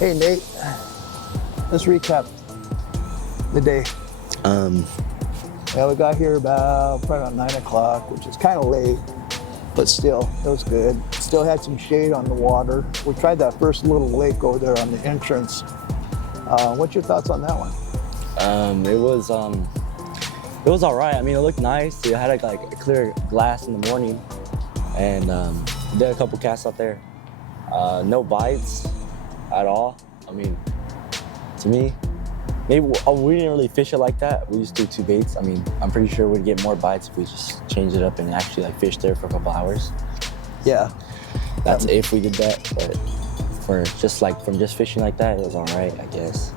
Hey Nate, let's recap the day. Yeah, we got here probably about 9 o'clock, which is kind of late, but still, it was good. Still had some shade on the water. We tried that first little lake over there on the entrance. What's your thoughts on that one? It was all right. I mean, it looked nice. It had like a clear glass in the morning, and did a couple casts out there. No bites at all. I mean, to me, maybe we didn't really fish it like that. We just do 2 baits. I mean, I'm pretty sure we'd get more bites if we just changed it up and actually like fished there for a couple hours. Yeah, that's if we did that. But from just fishing like that, it was all right, I guess.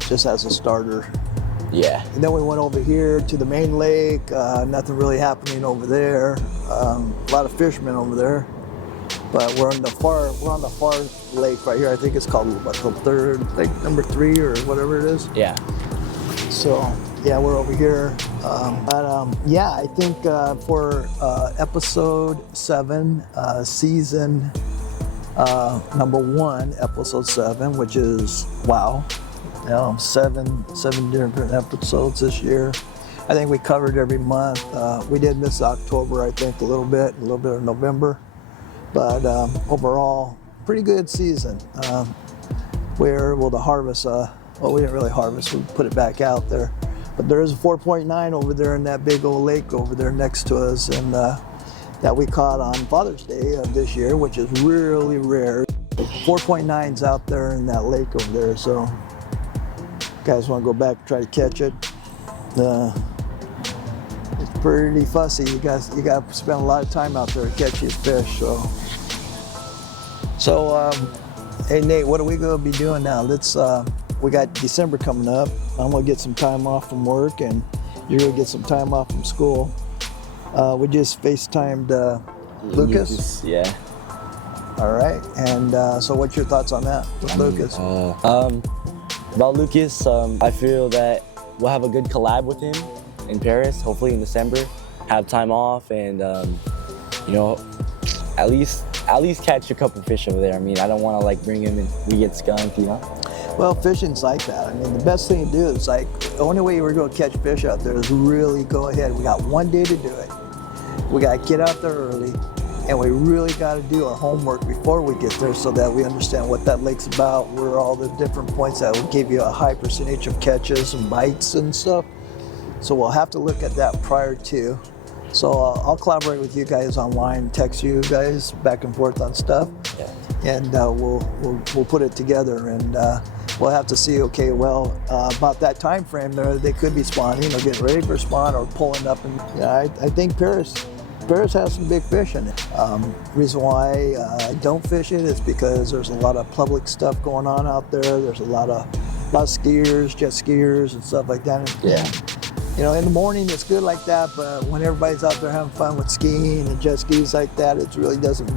Just as a starter. Yeah. And then we went over here to the main lake. Nothing really happening over there. A lot of fishermen over there. But we're on the far lake right here. I think it's called the third, like number 3 or whatever it is. Yeah. So yeah, we're over here. Yeah, I think for episode 7, season number 1, episode 7, which is wow, 7 different episodes this year. I think we covered every month. We did miss October, I think, a little bit of November. But overall, pretty good season. We were able to harvest, well, we didn't really harvest, we put it back out there. But there is a 4.9 over there in that big old lake over there next to us, and that we caught on Father's Day of this year, which is really rare. 4.9's out there in that lake over there, so if you guys want to go back and try to catch it. It's pretty fussy. You got to spend a lot of time out there to catch these fish. So, hey Nate, what are we going to be doing now? We got December coming up. I'm going to get some time off from work, and you're going to get some time off from school. We just FaceTimed Lucas. Yeah. All right. And so, what's your thoughts on that with Lucas? About Lucas, I feel that we'll have a good collab with him in Paris, hopefully in December. Have time off and at least catch a couple fish over there. I mean, I don't want to like bring him and we get skunked, Well, fishing's like that. I mean, the best thing to do is like, the only way we're going to catch fish out there is really go ahead. We got 1 day to do it. We got to get out there early, and we really got to do our homework before we get there so that we understand what that lake's about, where all the different points that will give you a high percentage of catches and bites and stuff. So we'll have to look at that prior to. So I'll collaborate with you guys online, text you guys back and forth on stuff, and we'll put it together, and we'll have to see. Okay, well, about that time frame, they could be spawning or getting ready for spawn or pulling up, and I think Paris has some big fish in it. Reason why I don't fish it is because there's a lot of public stuff going on out there. There's a lot of skiers, jet skiers, and stuff like that. Yeah. In the morning it's good like that, but when everybody's out there having fun with skiing and jet skis like that, it really doesn't,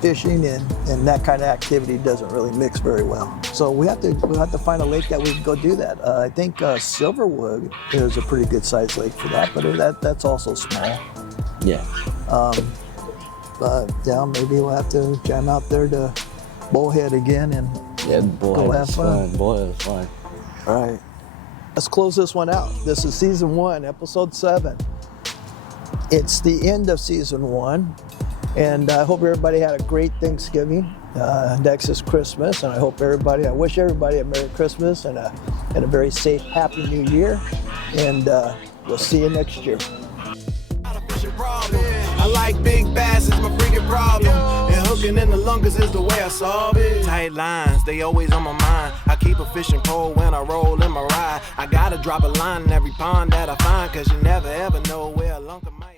fishing and that kind of activity doesn't really mix very well. So we'll have to find a lake that we can go do that. I think Silverwood is a pretty good sized lake for that, but that's also small. Yeah. But yeah, maybe we'll have to jam out there to Bullhead again and go have fun. Bullhead is fun. All right. Let's close this one out. This is season 1, episode 7. It's the end of season 1, and I hope everybody had a great Thanksgiving. Next is Christmas, and I wish everybody a Merry Christmas and a very safe, happy New Year. And we'll see you next year. I like big bass, it's my freaking problem. And hooking in the longest is the way I solve it. Tight lines, they always on my mind. I keep a fishing pole when I roll in my ride. I gotta drop a line in every pond that I find, cause you never ever know where a lunker might